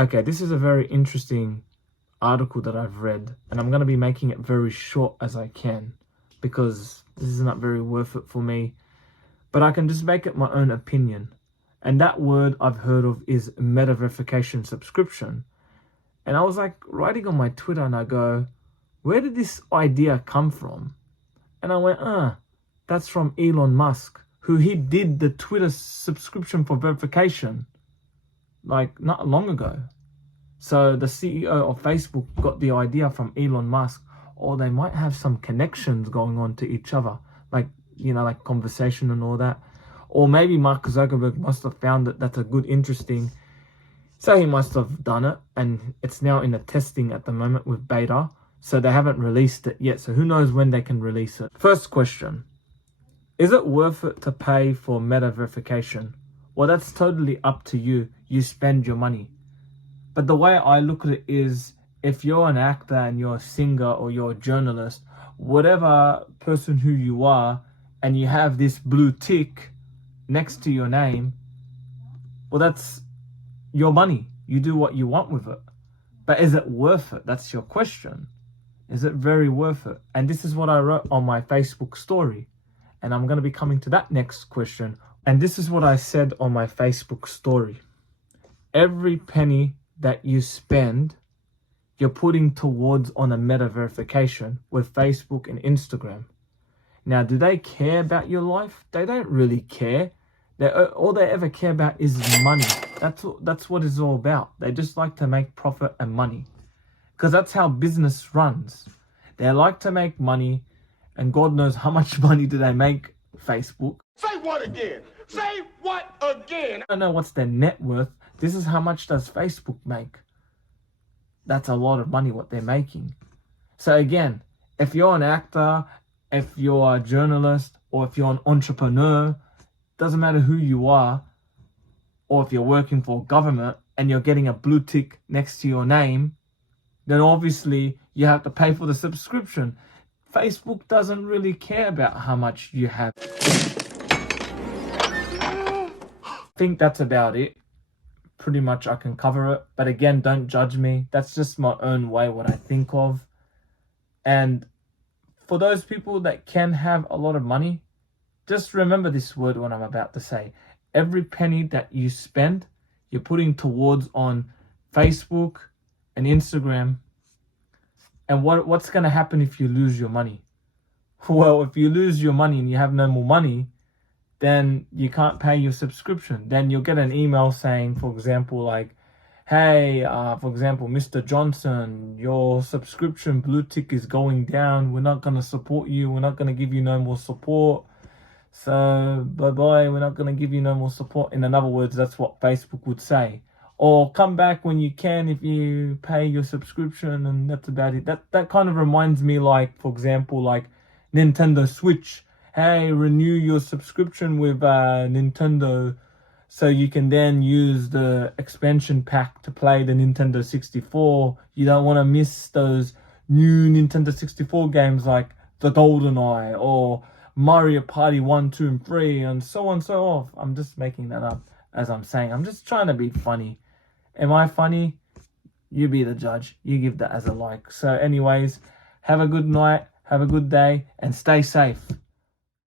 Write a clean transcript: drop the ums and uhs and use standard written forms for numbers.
Okay, this is a very interesting article that I've read, and I'm going to be making it very short as I can because this is not very worth it for me. But I can just make it my own opinion. And that word I've heard of is meta verification subscription. And I was like writing on my Twitter and I go, where did this idea come from? And I went, that's from Elon Musk, who he did the Twitter subscription for verification like not long ago. So the CEO of Facebook got the idea from Elon Musk, or they might have some connections going on to each other, like, like conversation and all that. Or maybe Mark Zuckerberg must have found that that's a good, interesting. So he must have done it, and it's now in the testing at the moment with beta. So they haven't released it yet. So who knows when they can release it. First question. Is it worth it to pay for meta verification? Well, that's totally up to you. You spend your money. But the way I look at it is, if you're an actor and you're a singer or you're a journalist, whatever person who you are, and you have this blue tick next to your name, well, that's your money. You do what you want with it. But is it worth it? That's your question. Is it very worth it? And this is what I wrote on my Facebook story. And I'm going to be coming to that next question. And this is what I said on my Facebook story. Every penny that you spend, you're putting towards on a meta verification with Facebook and Instagram. Now, do they care about your life? They don't really care. All they ever care about is money. That's what it's all about. They just like to make profit and money. Because that's how business runs. They like to make money, and God knows how much money do they make, Facebook. Say what again? Say what again? I don't know what's their net worth. This is how much does Facebook make. That's a lot of money what they're making. So again, if you're an actor, if you're a journalist, or if you're an entrepreneur, doesn't matter who you are, or if you're working for government and you're getting a blue tick next to your name, then obviously you have to pay for the subscription. Facebook doesn't really care about how much you have. I think that's about it. Pretty much I can cover it. But again, don't judge me. That's just my own way, what I think of. And for those people that can have a lot of money, just remember this word what I'm about to say. Every penny that you spend, you're putting towards on Facebook and Instagram. And what's going to happen if you lose your money? Well, if you lose your money and you have no more money, then you can't pay your subscription. Then you'll get an email saying, for example, like, hey, for example, Mr. Johnson, your subscription blue tick is going down. We're not going to support you. We're not going to give you no more support. So, bye-bye. We're not going to give you no more support. In other words, that's what Facebook would say. Or come back when you can if you pay your subscription, and that's about it. That kind of reminds me, like, for example, like Nintendo Switch. Hey, renew your subscription with Nintendo so you can then use the expansion pack to play the Nintendo 64. You don't want to miss those new Nintendo 64 games like the GoldenEye or Mario Party 1, 2, and 3, and so on and so off. I'm just making that up as I'm saying. I'm just trying to be funny. Am I funny? You be the judge. You give that as a like. So anyways, have a good night, have a good day, and stay safe.